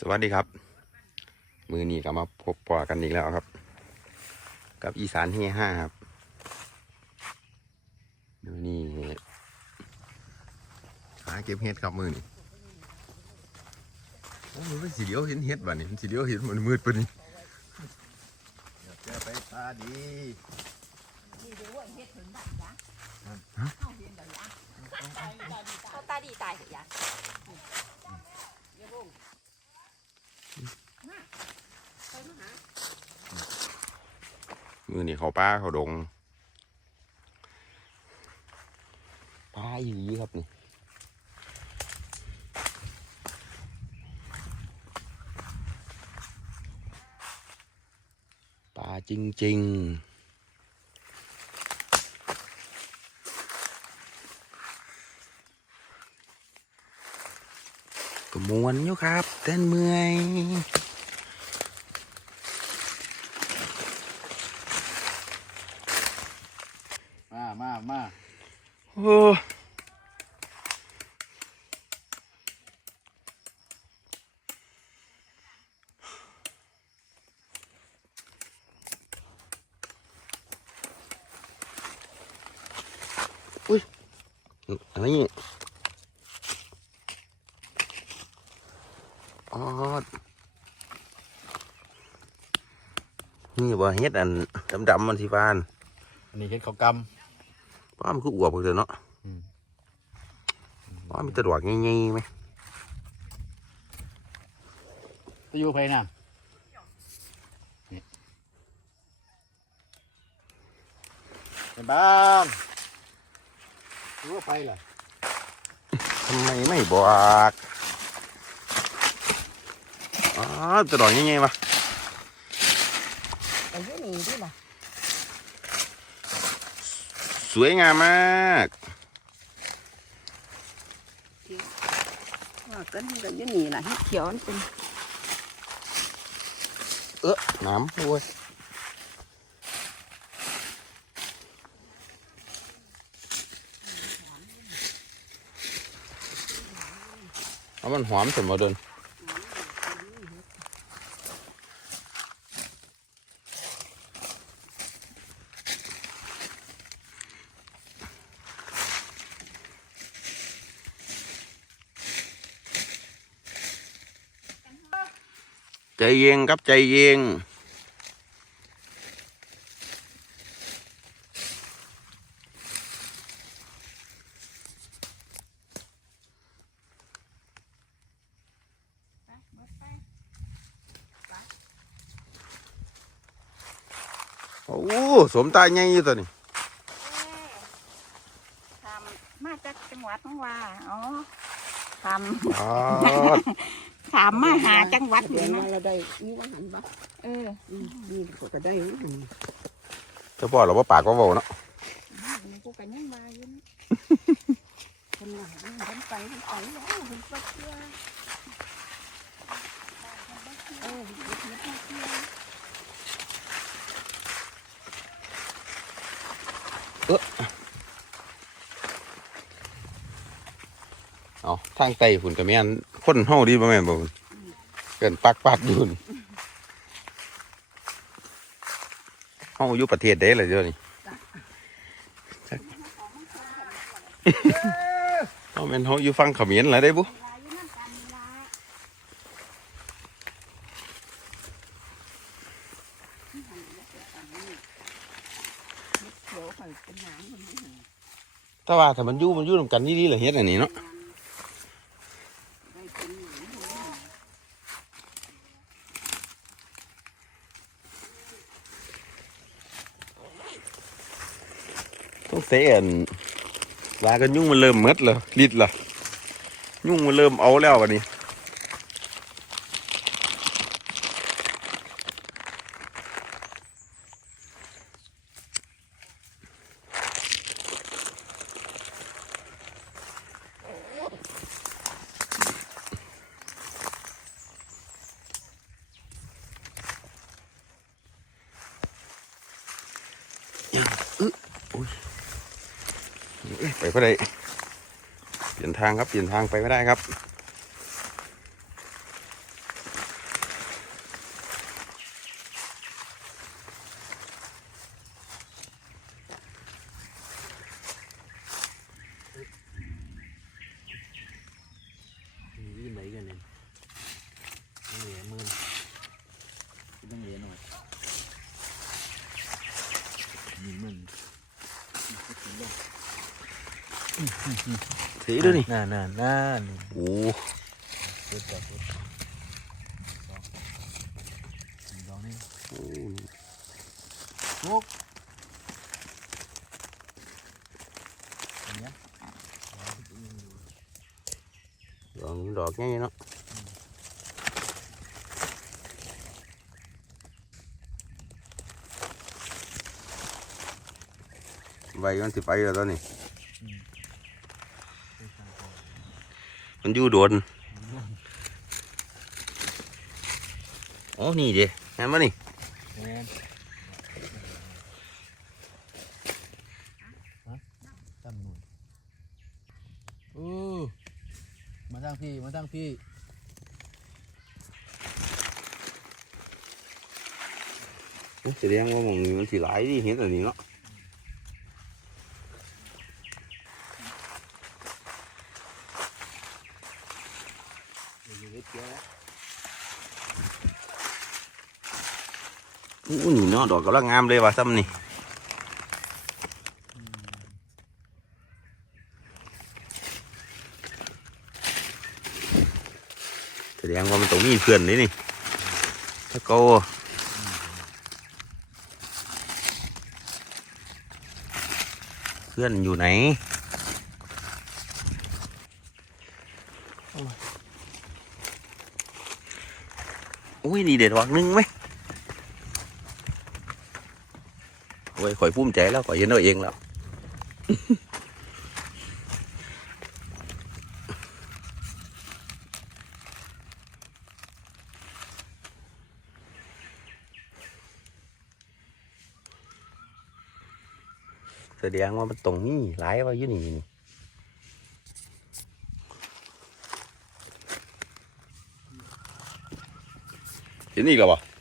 สวัสดีครับ มือนี้ก็มาพบปอกันอีกแล้วครับ กับอีสานเฮห้าครับมือนี้หาเก็บเห็ดครับมือนี้โอ้มันเป็นสีเดียวเห็นเห็ดบ้านี่มันสีเดียวเห็นมันมืดปะนี่เจอไปตาดีเขาตาดีตายเสียยา มือนี้เขาป้าเขาดงปลาอีหลีครับนี่ปลาจริงๆก็มวนอยู่ครับเต้นเมื่อย มามามา โอ้อุ้ยอะไรนี่อ๋อ นี่บ่เฮ็ดอันดำๆมันสิฟานอันนี้เห็ดข้าวกป้ามันคืออวบเถอะเนาะอืมป้ามีแตะดวกง่ายๆไหมำตะยูไปน่ะนี่เป็นบ้านรู้ไปเหรอทำไมไม่บอกอ๋อแตะดวกง่ายๆมา ไปยืนหนีดิล่ะสวยงามมากว่ากันก็ยืนหนีล่ะเฮ็ดเขียวมันเป็นเออน้ำโอ้ยเอามันหอมสมบูรณ์ ใจเย็นครับใจเย็นโอ้สมตายใหญ่อยู่ตัวนี้ทำมาจากจังหวัดน้องว่าอ๋อทอ๋อำ ถามมาหาจังหวัดเดืเห็อนนว่าเราได้นี่ว่าหันปะเอออืมนี่ก็ได้ว่าหันเจะพ่อเราว่าปากว่าเบาเนาะนี่กูกันยังว่าอยู่นะคนหลังคนไปคนไปแล้วคนไปเที่ยวเออคนไปเที่ยวเอาทางไตฝุ่นกับแม่น คนเฮาดีบ่แม่นบ่พุ่นเกินปักปักอยู่พุ่นเฮาอยู่ประเทศใดล่ะเดี๋ยวนี้จักเฮาแม่นเฮาอยู่ฝั่งเขมรล่ะได้บุว่าอยู่นั่นกันนี่ล่ะเขียวเขาเป็นหางมันไม่เห็นแต่ว่าถ้ามันอยู่มันอยู่นํกันดีๆล่ะเฮ็ดอันนี้เนาะ ได้เป็นหางมันไม่เห็น ต้องเสอันวากันยุ่งมันเริ่มมดแล้วลิดละยุ่งมันเริ่มเอาแล้ววันนี้ เอ้ยไปไม่ได้เปลี่ยนทางครับเปลี่ยนทางไปไม่ได้ครับ ยินไหนกันเนี่ยเหนื่อยมือต้องเหนื่อยหน่อยนี่มัน ถือด้วยนี่น่าน่าน่าโอ้เปิดก่อนเปิดดองนี่โหลุกอย่างเงี้ยดอกดอกง่ายเนาะใบมันสิไปแล้วตอนนี้ มันอยู่โดนโอ้นี่เด้เห็นมั้นี่แม่นฮะตั้มนู่นอู้มาทางพี่ มาทางพี่แสดงว่าหมองนี้มันสิหลายดิเห็นอันนี้เนาะอู้นี่เนาะ ดอกกำลังงามเลยว่ะซ้ำนี่แสดงว่ามันต้องมีเพื่อนนี่นี่ถ้าโกเพื่อนอยู่ไหนอุ้ยนี่เด็ดวักหนึงไหม โอ้ยข่อยภูมิใจแล้วข่อยเห็นเอาเองแล้วแสดงว่ามันตรงนี้หลายว่าอยู่นี่นี่เห็นอีกแล้วบ่โ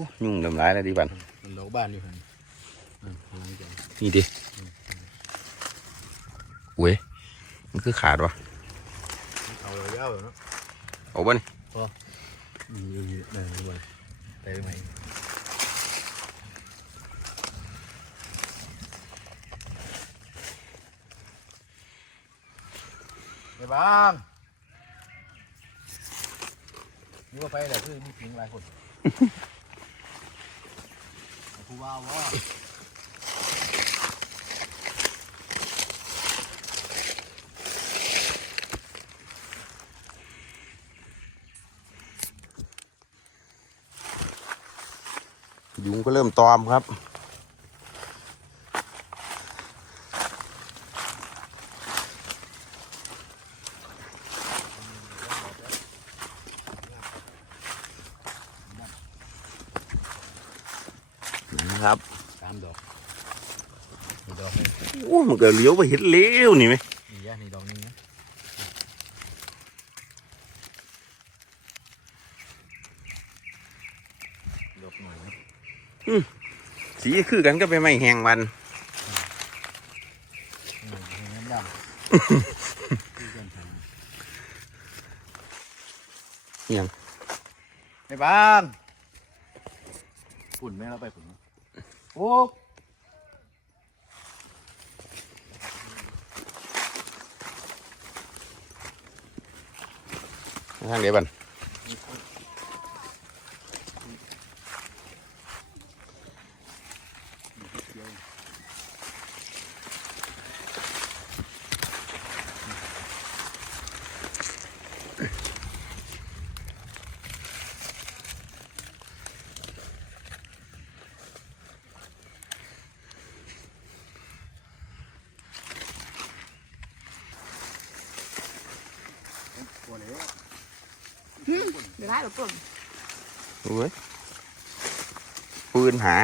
อ้ยุ่งดำร้ายแล้วดิบันมันโลบ้านอยู่พันอืมลองจังนี่ดิเว้ยมันคือขาดวะเอาเลยเอาเลยเนาะเอาบ่นี่อืมอยู่อยู่นั่นอยู่บนไปได้ไหมไปบ้างนี่ว่าไปแหละคือมีทิ้งหลายคน เอาผู้าวยุงก็เริ่มตอมครับ สามดอกนี่ดอกนึง โอ้มันก็เลี้ยวไปเห็นเลี้ยวนี่ไหมนี่ยนี่ดอกนึงนะดอกหน่อยนะสีคือกันก็ไปไม่แหงวันยังไปบ้างฝุ่นไหมเราไปฝุ่นโอ้ ทาง เดี๋ยวได้หรอปุ่นโอ้ยปืนหา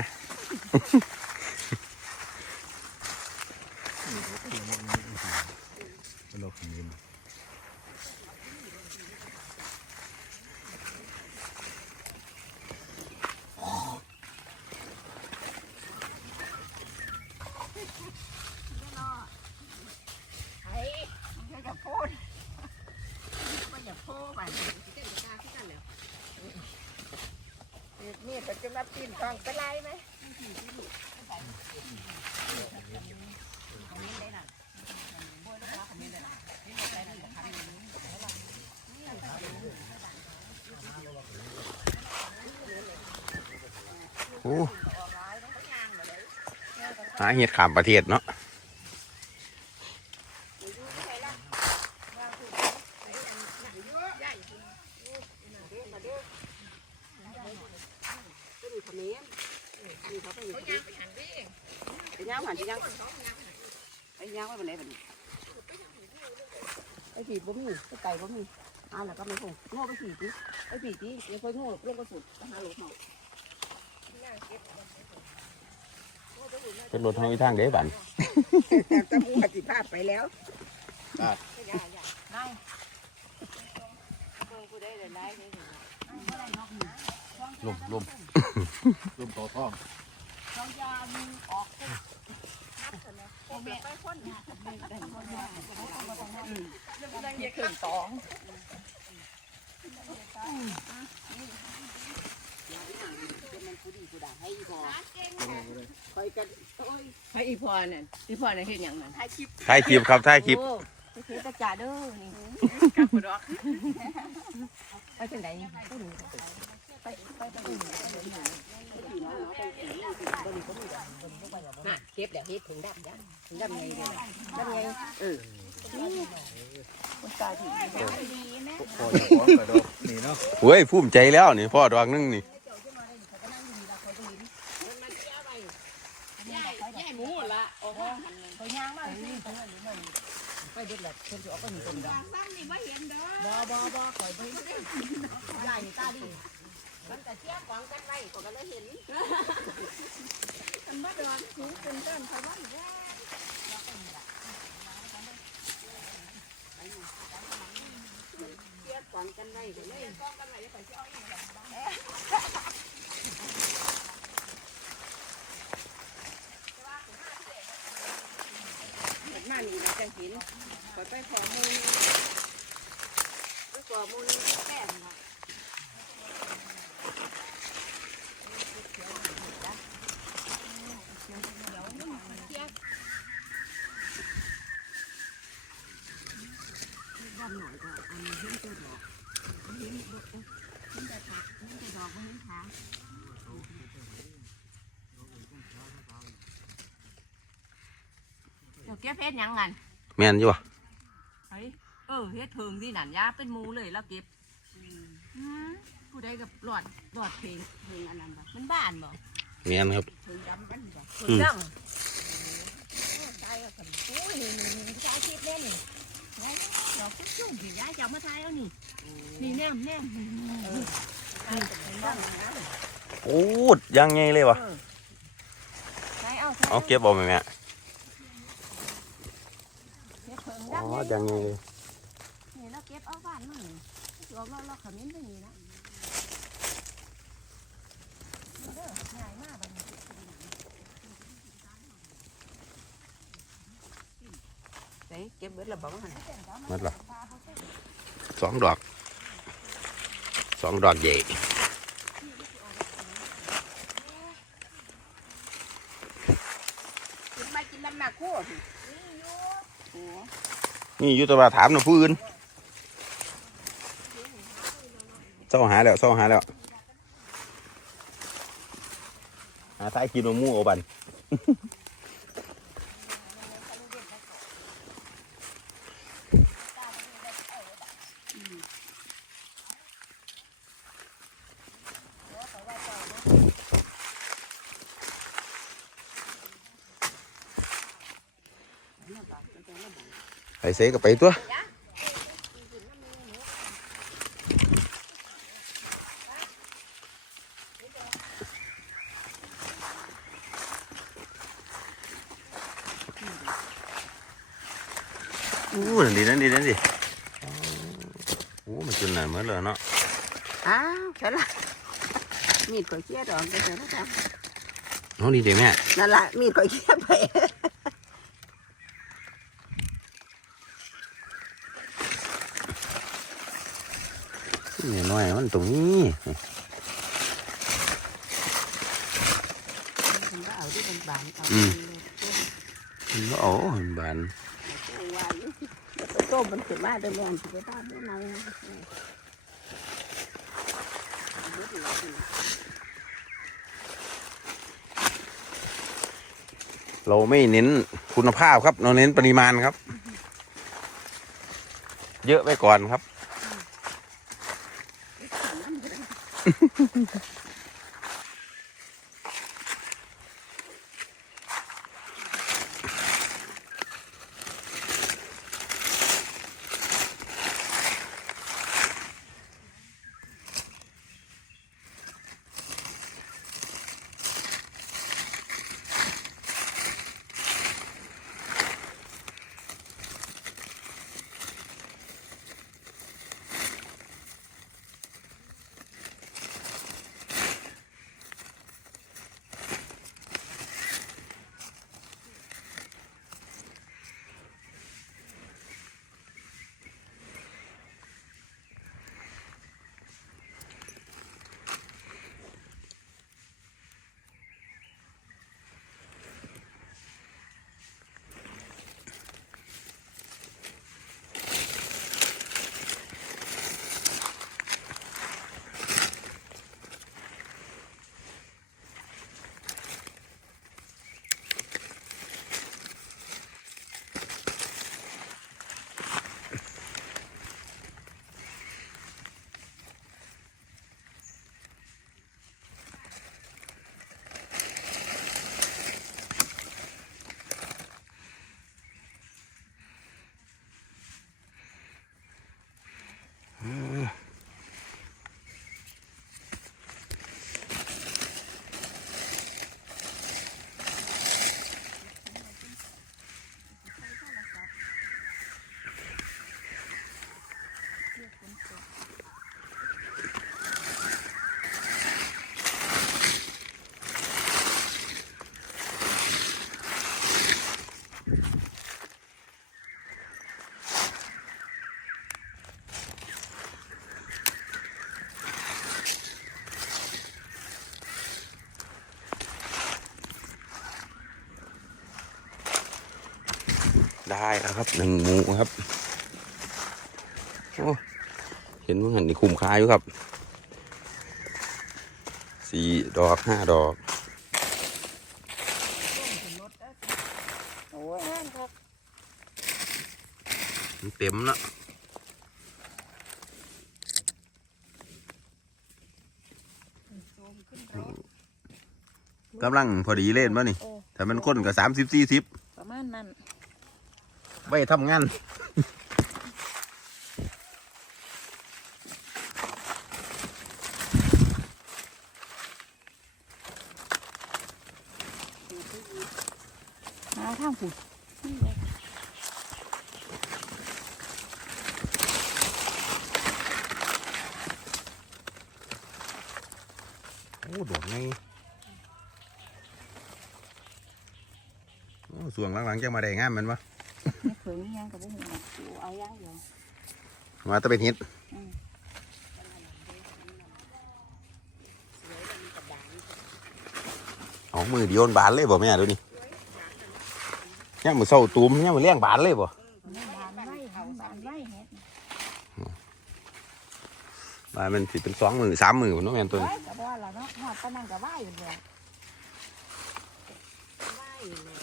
โลกนี้ ไอ้ไม่จะพูดไม่จะพูดไปนี่ปัจจุบันปีนกองเป็นไรไหม โอ้หาเห็ดขามประเทศเนาะไอ้ผีบ่มีไอ้ไก่บ่มีอ่าแล้วก็ไม่คงโง่ไปผีจีไอ้ผีดี๋ยวค่อยโง่เรื่องก็สุดไปหาหลวงหน่อย เป็นรถทางอีทางเด้บันแต่ตะบูหัดสิพลาดไปแล้วลมลมลมต่อท้อง ยี่ขึ้นสองคอยกันโอ้ยให้อีพอเนี่ยอีพอเนี่ยเห็นอย่างนั้นถ่ายคลิปถ่ายคลิปครับถ่ายคลิปโอ้ไปเทตะจ่าเด้อนี่กับผู้ดอกไปจังไดไปหนูไปไปไปหนูน่ะเก็บแหละเฮ็ดถุงดำจ้ะถุงดำไงเนี่ยดำไงเออคนตาถึงพอจะพร้อมกระดกนี่เนาะเฮ้ยภูมิใจแล้วนี่พ่อดอกนึงนี่ แย่หมูละโอ้โหไปย่างมาสิ ไปเด็ดแหละคนจะออกก็หนีคนดำบ้านนี่ไม่เห็นเด้อบ่บ่บ่ข่อยบ่เห็นใหญ่ตาดีมันแต่เทียบของกันไว้ก็ก็เลยเห็นมันบ้านดอนสูงเป็นต้นเขาบ้านแย่เทียบของกันไว้ก็เลยเห็น มานี่จังเห็นข่อไปขอมูลไปขอมูลแป้งน่ะ เดี๋ยวแกเพชรยังงันแม่นอยู่วะเฮ้ยเออเฮ็ดเพิงที่นั่นยาเป็นหมูเลยแล้วเก็บอืมผู้ใดกับหลอดหลอดเพลงเพลงอันนั้นบ่มันบ้านบ่แม่นครับ เพลงดำกันบ่เพิงดังใจก็สมอุ้ยนี่นี่นี่ถ่ายคลิปเล่นนี่ดอกจุ่มๆที่ยายจะเอามาทายเอานี่นี่แนมแนมโอ้ดยังไงเลยวะทายเอา เอาเก็บเอาไหมแม่ เฮ็ดเพิงอ๋ดัองเนี่ยยังไงเลยนี่เราเก็บเอาบ้านมั่งเราเราเราขมิ้นไปนี่นะเด้อง่ายมากบัดนี้เฮ้ยเก็บเบิดแล้วบ่ว่าหั่นมัดละสองดอกสองดอกใหญ่กินมากินน้ำหนักคู่สิ นี่ยุตบาถามนะผู้อื่นเศร้าหาแล้วเศร้าหาแล้วหาท้ายกินมะม่วงเอาบัน xế cả bấy tua ủa đi đến đi đến đi. Ủa mà chân này mới là nó À, phải là Mịt khỏi kia rồi, cái nó Nó đi tìm mẹ. Là lại mịt khỏi kia vậy ะนะจ๊ะน้องดีเดี๋ยวแม่นั่นละมีดข่อยเคี้ยไปนี่น้อยมันตรงนี้ผมก็เอาที่เป็นบานเอาอืมมันบ่โอ้มันบานวางอยู่แล้วก็ต้มมันขึ้นมาเดี๋ยวแรงสิไปบ้านไม่นานนะเราไม่เน้นคุณภาพครับ เราเน้นปริมาณครับ เยอะไปก่อนครับ フフフ。 ได้แล้วครับหนึ่งหมูครับโอ้เห็นว่าหันนี่คุ้มค่าอยู่ครับสี่ดอกห้าดอกเต็มแล้วกำลังพอดีเล่นป่ะนี่แต่มันก้นกับสามสิบสี่สิบประมาณนั้น ไว้ทำงานหาทางผุดโอ้โดดไงโอ้ส่วงหลังๆจะมาได้งามแมันวะ นี่เผิงยังกับพวกมึงนะกูเอาย่างเดียวมาแตะเป็นเห็ดเอามือเดียวมันบานเลยบ่แม่ดูนี่เนี่ยมือเศร้าตูมเนี่ยมือเลี้ยงบานเลยบ่บานไว้บานไว้เฮ็นมันสิเป็นสองมือสามมือพุ่นเน้องแม่นตัวนี้กับว่าละเนาะหอดปานนั่นกับว่าอยู่เลยว่าอยู่เลย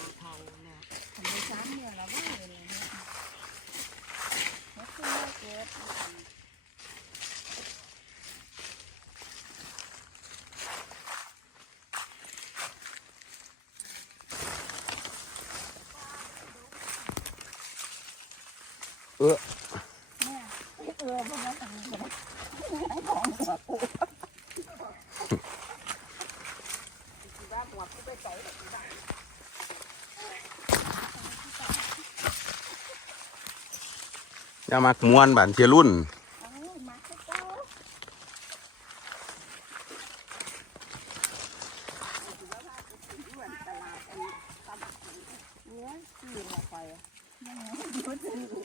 ทำไมซ้ำเนี่ยละว่าอยู่เลยเนี่ยเฮ็ดขึ้นมาเก็บ เออ เออพวกนั้นทำยังไงของหัวกู ยาหัวกูไปใส่โจะมักมวนบานเทียรุ่น เอามาให้เจ้าเนื้อสีมาไฟยังไงดูดู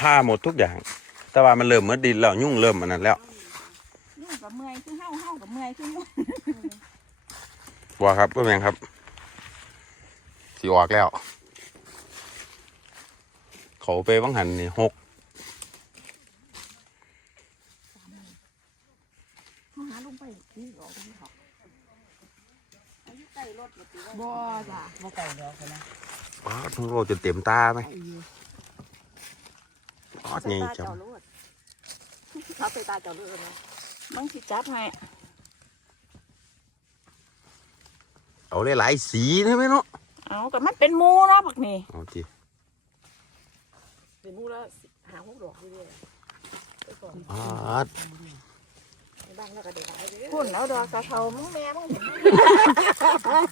ฆ่าหมดทุกอย่าง แต่ว่ามันเริ่มเมื่อดินแล้วยุ่งเริ่มอันนั้นแล้วยุ่งกับเมื่อยคือเห่าเห่ากับเมื่อยคือยุ่งบัวครับก็แมงครับสีออกแล้ว เขาไปวังหันนี่หกเขาหาลงไปนี่ออกไปเขาอายุใกล้รถบ่ติว่าบ่จ้ะบ่ไก่แล้วกันนะป๊อดทุกโลจะเต็มตาไหมป๊อ ดไงจังรถเขาไปตาเจ้าเลือดนะมึงสิจับให้เอาหลายๆสีนะไหมเนาะเอากับมันเป็นหมูเนาะบักนี่เอาทีเป็นมูละหาหกดอกเรื่อยๆไปก่อนป๊อดในบ้านแล้วก็ได้หลายเด้อพุ่นเอาดอกกระเทามึงแม่มึงเห็นไหม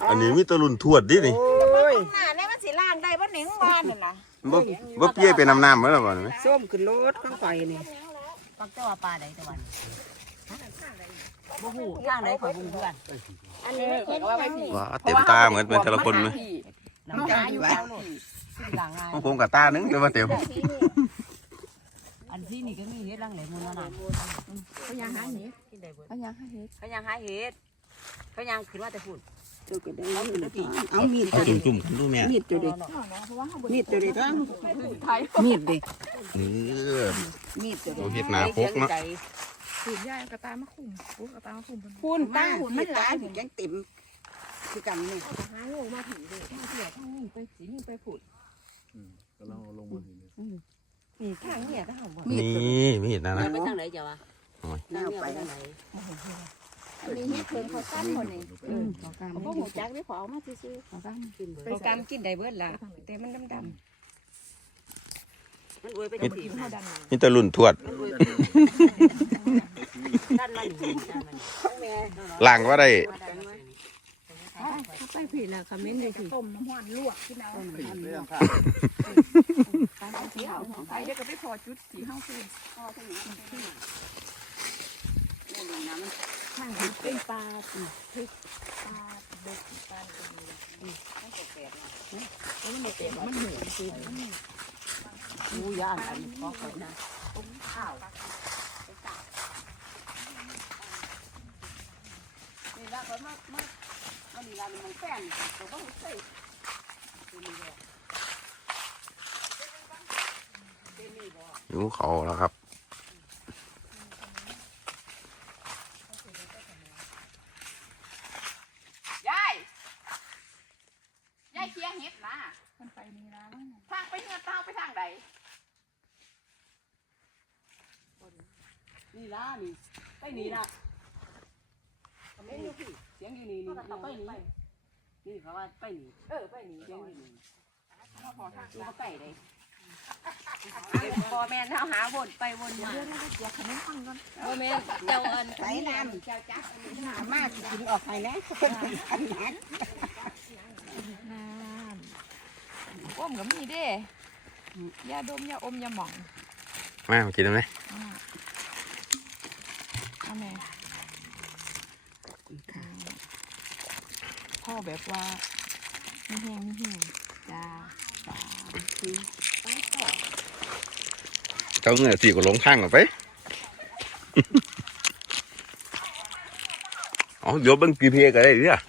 อันนี้มีแตะลุนทวดดินี่โอ้ยหน้าเนี่ยมันสิล่างได้บ่หนิงวานนี่ล่ะ บ่บ่เปี้ยเป็นน้ำน้ำๆไว้แล้วบ่ไหมส้มขึ้นรถข้างไฟนี่ปักเจ้าว่าปลาใดตะวันบ่ฮู้ทางใดข่อยบ่ฮู้เพื่อนอันนี้ไม่เห็นว่าไม่ผีว้าเต็มตาเหมือนเป็นแต่ละคนไหมน้ำตาอยู่แล้วโลดขึ้นหลังงานของผมกับตานึงแต่ว่าเต็มอันที่นี่ก็มีเฮ็ดหลังแหลมมูลนั่นน่ะเขายังหาเห็ดกินได้เบิดเขายังหาเห็ดเขายังหาเฮ็ดเขายังขึ้นว่าแต่พูด เจ้าก็ได้เอามีดเอาจุ่มๆกันดูแม่มีดตัวเด็กเพราะว่าเขามีดตัวเด็กทั้งไทยมีดเด็กเออมีดตัวโอ้เด็กเฮ็ดหนาพกเนาะขุนยายกระตายมาขุ่มปุ๊กกระตายมาขุ่มคุณตาหุ่นไม่ตายหุ่นยังเต็มคือกันนี่หาโง่มาผีเลยถ้าเสียทั้งนี้ไปสีนี่ไปผุดกำลังลงมาทีนี้ผีข้างเนี่ยถ้าเขาบอกนี่มีดนะนะไปทางไหนจ้ะวะน้าไปทางไหน มีเห็ดเพิ่งเขาสั้นคนนี้อืมเขาก็หูจักได้ขอเอามาซื้อๆเขาสั้นกินเบิดไปกำกินได้เบิดละแต่มันดำมันอวยไปๆจังกิซี่นเขาดำมีแตะลุนทวดมันอวยด้านมันนี่ด้านมันล่างว่าได้เขาไปผีละคอมเมนต์เลยผีต้มน้ำหวานลวกที่น้ำปีกเรื่องข้าตาสีขาวไปเดี๋ยวก็ไปพอจุดสีห้องคือพ่อทั้งนี้ทั้งนี้นี่ลงน้ำมันข้าง เป็นปลาสีพริกปลาเบ็ดปลาดีมันเปลี่ยนมันเหมือนสีกูย่านอันนี้ขอคนนะข้าวเนี่ละก็มามามันนี่ละมันแป้นก็บ่ใส่หิวเขาแล้วครับ ยายยายเคลียร์เห็ดนะมันไปนี่แล้วทางไปเนื้อเต้าไปทางใด นี่ละนี่ไปนี่ละเสียงอยู่พี่ เสียงอยู่นี่นี่ไปนี่นี่เขาว่าไปนี่เออไปนี่เสียงอยู่นี่พอทางกูก็ไก่เลยพ่อแม่เฮาหาวนไปวนมาเดี๋ยวเราจะขนมปังก่อนพ่อแม่เจ้าอันไปน้ำเจ้าจักหามาสิกินออกไปแล้วอันนั้นน้ำอมกับมีเด้ยาดมยาอมยาหม่องมามากินได้ไหมเอาแม่ พ่อแบบว่าไม่แห้งไม่แห้งจ้าเจ้าเงือสี่ก็ลงทางออกไปอ๋อเดี๋ยวเบิ่งกีเพก็ได้เด้อ